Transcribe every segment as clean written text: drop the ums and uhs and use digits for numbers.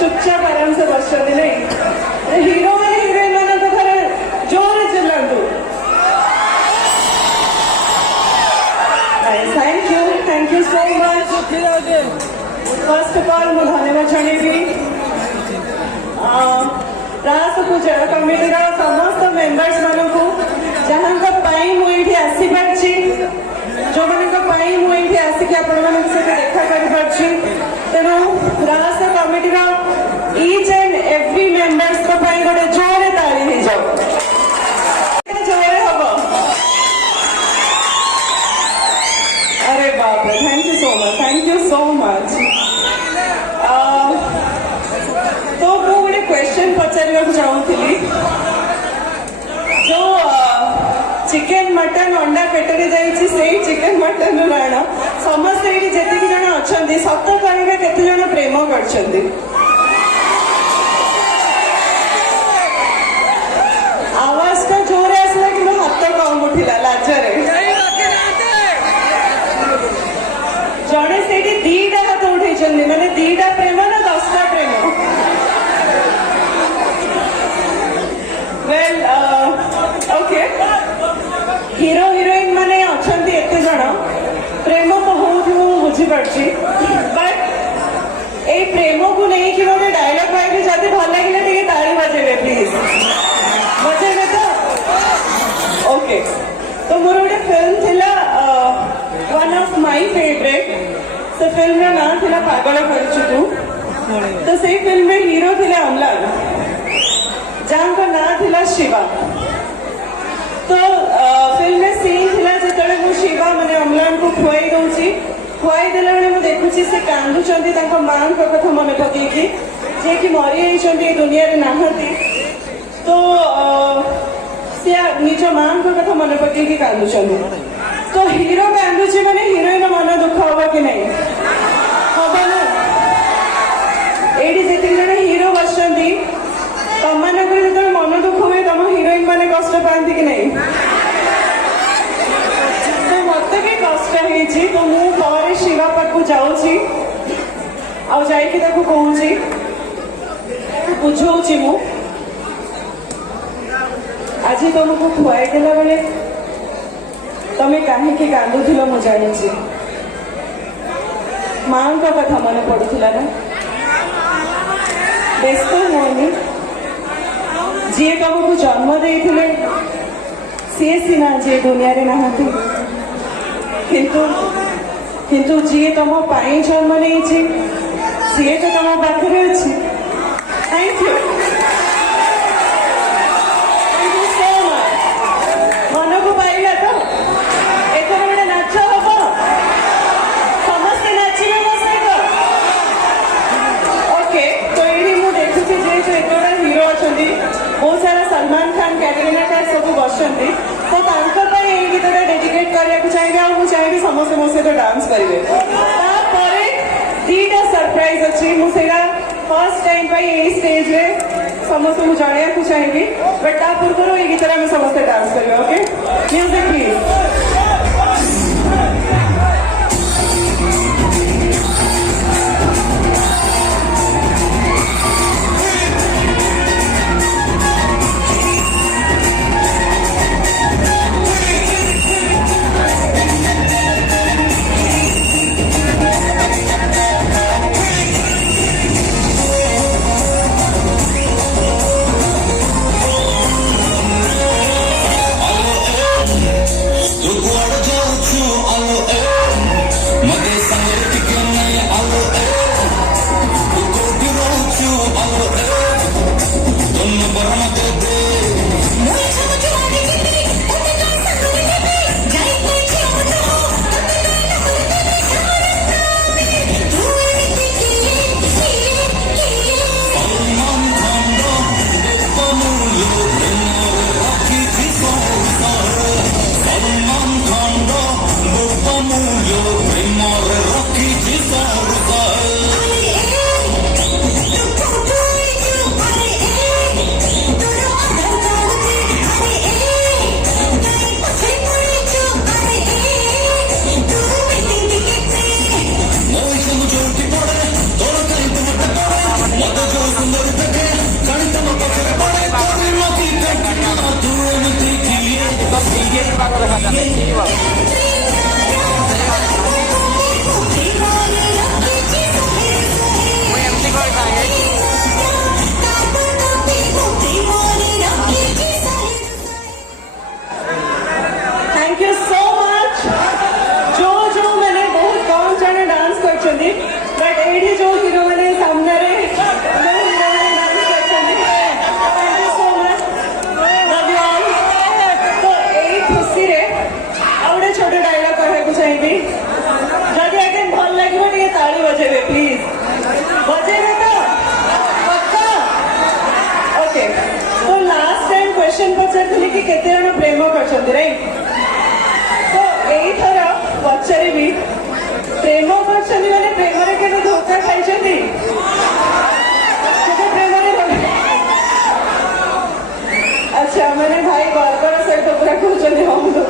चुपचाप आराम से बस नहीं हीरो मैंने हिरोइन मान तो घर जोर चिल्लातु thank you so much first of all मुझे धन्यवाद जनइबी रास पूजा कमिटी समस्त मेंबर्स मान को जहाँ मुझे आसी पार्ची जो मुझे आसिक आपण देखा कर तेणु रास committee each and every members गोटे जोरे ताली हो जाओ जोरे हम अरे बाप रे थैंक यू सो मच तो मु गोटे क्वेश्चन पचार चाहूली जो चिकेन मटन अंडा पेटरे जाइए से चिकेन मटन राण समस्त ये जी जन अच्छा सत कह केते जन प्रेम कर आवाज टा जोरे आसला कि हाथ कम उठिला लाजरे जड़े से दीटा हाथ उठे माने दीटा प्रेम ना 10टा प्रेम वेल ओके हीरो हिरोइन माने अच्छा एत जन प्रेम तो हो बुझीपी बट ये प्रेम को लेकिन गोटे डायलॉग कहबी जब भल लगे ताली बजेबे प्लीज बजेबे तो ओके तो मोर गोटे फिल्म थिला वन ऑफ माय फेवरेट से फिल्म ना थिला पागल करछु तू तो से फिल्म में हीरो थिले अम्लान जहाँ ना थिला शिवा तो फिल्म में सीन थिला जेतले मु शिवा माने अम्लान को खुआई दउची खुआई देला बेले मु देखुची से कांदुचंती तांको मां को कथा मने पकेकी जे कि मरि आइचंती दुनिया रे नाहती तो से निज मां को कथा मने पकेकी कांदुचंती तो हीरो कांदुची माने हिरोइन मन दुख होबा कि नहीं होबा ना एडी जेति जने हीरो बसंती तम मानक जो मन दुख हुए तुम हिरोइन मैंने कष्ट पाती कि नहीं तो मत भी कष्ट है तो मुझे शिवा पाक जाऊँगी कहूँ बुझाऊँ मु आज तुमको खुआई देला बेले तमें कहीं कांदुल मु जानी माँ का कथा मन पड़ूला ना व्यस्त हुए जी तुमको जन्म देते सी सीना जी दुनिया रे नहांती किंतु जी तुम पाई जन्म नहीं सी तो तुम पाखे अच्छी थैंक यू सो मच मन को पाइला तो एथर गोटे नाच हम समस्ते नाचे मो सहित ओके तो ये मुझे देखुची जे एत हीरो अच्छा बहुत सारा सलमान खान कैटरीना कैफ सब बसंती तो गीतटा डेडिकेट करने चाहिए चाहिए समस्ते मो सहित डांस करेंगे दीटा सरप्राइज अच्छी मुझे फर्स्ट टाइम यही स्टेज रे समस्त मुझे जाना चाहिए बट ता पूर्व ये गीतटा आम समस्ते डांस करेंगे ओके म्यूजिक प्लीज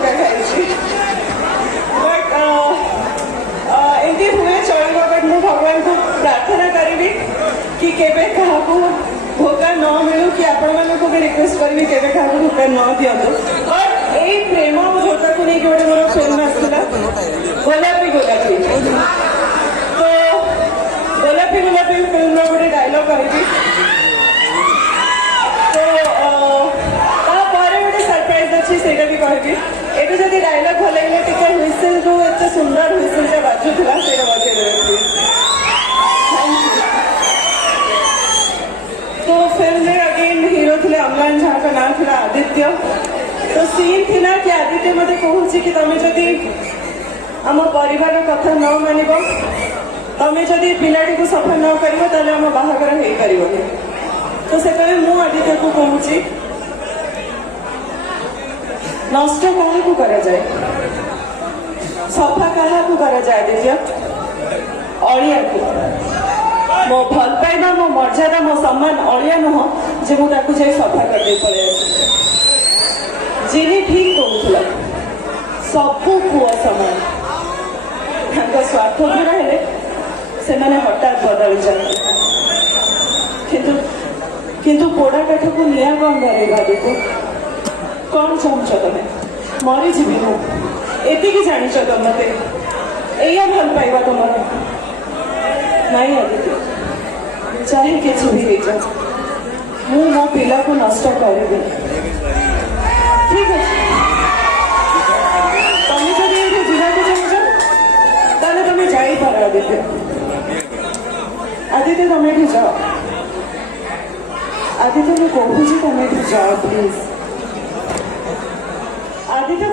धोखा खाई बट एमती हुए चलो बट मु भगवान को प्रार्थना करी कि केबे क्या धोखा न मिलू कि आपण मानक भी रिक्वेस्ट करी केबे क्या धोखा न दिंतु बट यही प्रेम और धोखा को लेकिन गोटे मोर फिल्म आसाला गोलापी गोलापी तो गोलापी गोलापी फिल्म गोटे डायलॉग कही सरप्राइज अच्छी से भी कहबी एटू जदि डायलॉग भल लगे टिके हुइसिल जो एते सुंदर हुइसिल टा बाजुला से बजे देबे तो फिल्म में अगेन हीरो थे अम्लान जहाँ का नाम था आदित्य तो सीन थिला कि आदित्य मत कहूँ कि तुम जदि आम परिवार कथा न मानब तुम जदि पिलाटी को सफल न कर आम बाहागर हो पार तो से मु आदित्य को कहूँ नष्ट क्या करा जाए सफा क्या करा जाए आदित्य अड़िया को मो भल पाइबा मो मर्यादा मो सम्मान अड़िया नुह जे मुझे सफा करदे पड़े जिनी ठीक कहूला सबू पुआ समान स्वार्थ पूरा हेले से माने हठात बदल जाए किंतु पोड़ा काठ को निया कौन धरे भाभी कौन चाहूच तुम मरीजी मु एति जाच तुम मत या भल पाइबा तुम नहीं आदित्य चाहे किसी भी हो जाए मु मो पिला को नष्ट करी ठीक है तुम जब ये जावाक चाहूच तुम जापार आदित्य आदित्य तुम ये जाओ आदित्य मुझे कहूँ तुम ये जाओ प्लीज आदित्य